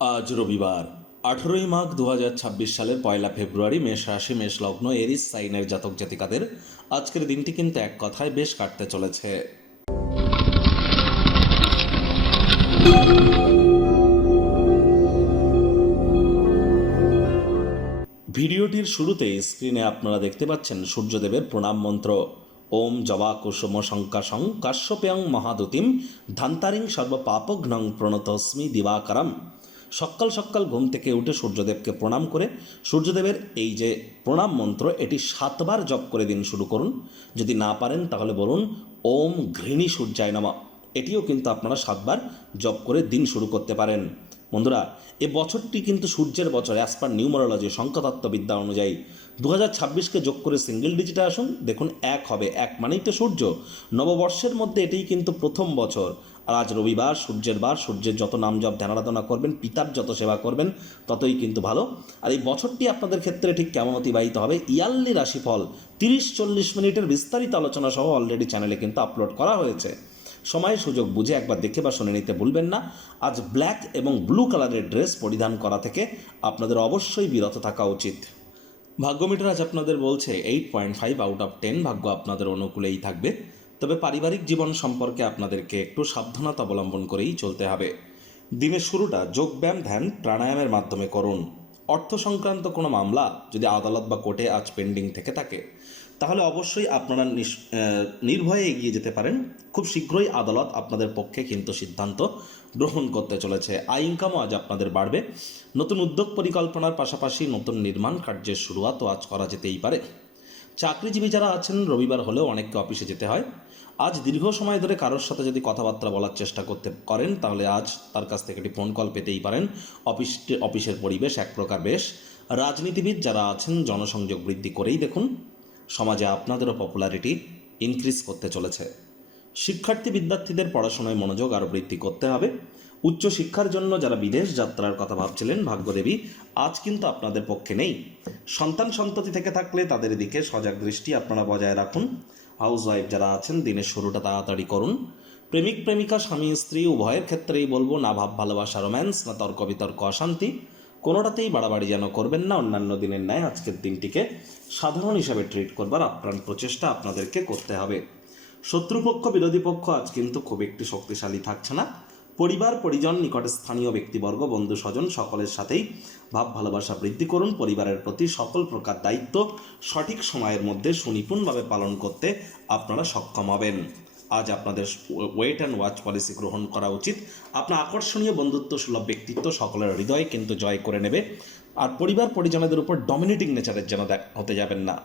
আজ রবিবার 18 মাঘ 2026 সালের 1 ফেব্রুয়ারি মেষ রাশি মেষ লগ্ন এরিস সাইনের জাতক জাতিকাদের আজকের দিনটি কিন্তু এক কথায় বেশ কাটতে চলেছে। ভিডিওটির শুরুতেই স্ক্রিনে আপনারা দেখতে পাচ্ছেন সূর্যদেবের প্রণাম মন্ত্র। ওম জবা কুসুম শঙ্কাশং কাশ্যপেয়ং মহাদুতিম ধান্তারিং সর্বপাপঘ্নং প্রণতস্মি দিবাকরম। সকাল সকাল ঘুম থেকে উঠে সূর্যদেবকে প্রণাম করে সূর্যদেবের এই যে প্রণাম মন্ত্র এটি 7বার জপ করে দিন শুরু করুন। যদি না পারেন তাহলে বলুন ওম ঘৃণী সূর্যায় নমঃ, এটিও কিন্তু আপনারা 7বার জপ করে দিন শুরু করতে পারেন। বন্ধুরা, এ বছরটি কিন্তু সূর্যের বছর অ্যাজ পার নিউমারোলজি সংখ্যাতত্ত্ববিদ্যা অনুযায়ী 2026কে যোগ করে সিঙ্গেল ডিজিটে আসুন, দেখুন 1 হবে। 1 মানেই তো সূর্য। নববর্ষের মধ্যে এটিই কিন্তু প্রথম বছর। আর আজ রবিবার, সূর্যের বার, সূর্যের যত নাম জপ ধ্যান আরাধনা করবেন, পিতার যত সেবা করবেন ততই কিন্তু ভালো। আর এই বছরটি আপনাদের ক্ষেত্রে ঠিক কেমন অতিবাহিত হবে, ইয়ারলি রাশিফল 30-40 মিনিটের বিস্তারিত আলোচনা সহ অলরেডি চ্যানেলে কিন্তু আপলোড করা হয়েছে। সময় সুযোগ বুঝে একবার দেখে বা শুনে নিতে ভুলবেন না। আজ ব্ল্যাক এবং ব্লু কালারের ড্রেস পরিধান করা থেকে আপনাদের অবশ্যই বিরত থাকা উচিত। ভাগ্যমিটার আজ আপনাদের বলছে 8.5 আউট অফ 10 ভাগ্য আপনাদের অনুকূলেই থাকবে। তবে পারিবারিক জীবন সম্পর্কে আপনাদেরকে একটু সাবধানতা অবলম্বন করেই চলতে হবে। দিনের শুরুটা যোগব্যায়াম ধ্যান প্রাণায়ামের মাধ্যমে করুন। অর্থ সংক্রান্ত কোনো মামলা যদি আদালত বা কোর্টে আজ পেন্ডিং থেকে থাকে তাহলে অবশ্যই আপনারা নির্ভয়ে এগিয়ে যেতে পারেন। খুব শীঘ্রই আদালত আপনাদের পক্ষে কিন্তু সিদ্ধান্ত গ্রহণ করতে চলেছে। আয় ইনকামও আজ আপনাদের বাড়বে। নতুন উদ্যোগ পরিকল্পনার পাশাপাশি নতুন নির্মাণ কার্যের শুরুয়াতও আজ করা যেতেই পারে। চাকরিজীবী যারা আছেন রবিবার হলেও অনেককে অফিসে যেতে হয়। আজ দীর্ঘ সময় ধরে কারোর সাথে যদি কথাবার্তা বলার চেষ্টা করেন তাহলে আজ তার কাছ থেকে একটি ফোন কল পেতেই পারেন। অফিসের পরিবেশ এক প্রকার বেশ। রাজনীতিবিদ যারা আছেন জনসংযোগ বৃদ্ধি করেই দেখুন। সমাজে আপনাদেরও পপুলারিটি ইনক্রিজ করতে চলেছে। শিক্ষার্থী বিদ্যার্থীদের পড়াশোনায় মনোযোগ আরও বৃদ্ধি করতে হবে। উচ্চশিক্ষার জন্য যারা বিদেশ যাত্রার কথা ভাবছিলেন ভাগ্যদেবী আজ কিন্তু আপনাদের পক্ষে নেই। সন্তান সন্ততি থেকে থাকলে তাদের দিকে সজাগ দৃষ্টি আপনারা বজায় রাখুন। হাউস ওয়াইফ যারা আছেন দিনের শুরুটা তাড়াতাড়ি করুন। প্রেমিক প্রেমিকা স্বামী স্ত্রী উভয়ের ক্ষেত্রেই বলবো না ভাব ভালোবাসা রোম্যান্স না তর্ক বিতর্ক অশান্তি কোনোটাতেই বাড়াবাড়ি যেন করবেন না। অন্যান্য দিনের ন্যায় আজকের দিনটিকে সাধারণ হিসাবে ট্রিট করবার আপ্রাণ প্রচেষ্টা আপনাদেরকে করতে হবে। শত্রুপক্ষ বিরোধী পক্ষ আজ কিন্তু খুব একটি শক্তিশালী থাকছে না। পরিবার পরিজন নিকটে স্থানীয় ব্যক্তিবর্গ বন্ধু স্বজন সকলের সাথেই ভাব ভালোবাসা বৃদ্ধি করুন। পরিবারের প্রতি সকল প্রকার দায়িত্ব সঠিক সময়ের মধ্যে সুনিপুণভাবে পালন করতে আপনারা সক্ষম হবেন। আজ আপনাদের ওয়েট অ্যান্ড ওয়াচ পলিসি গ্রহণ করা উচিত। আপনার আকর্ষণীয় বন্ধুত্ব সুলভ ব্যক্তিত্ব সকলের হৃদয় কিন্তু জয় করে নেবে। আর পরিবার পরিজনদের উপর ডমিনেটিং নেচারের যেন হতে যাবেন না।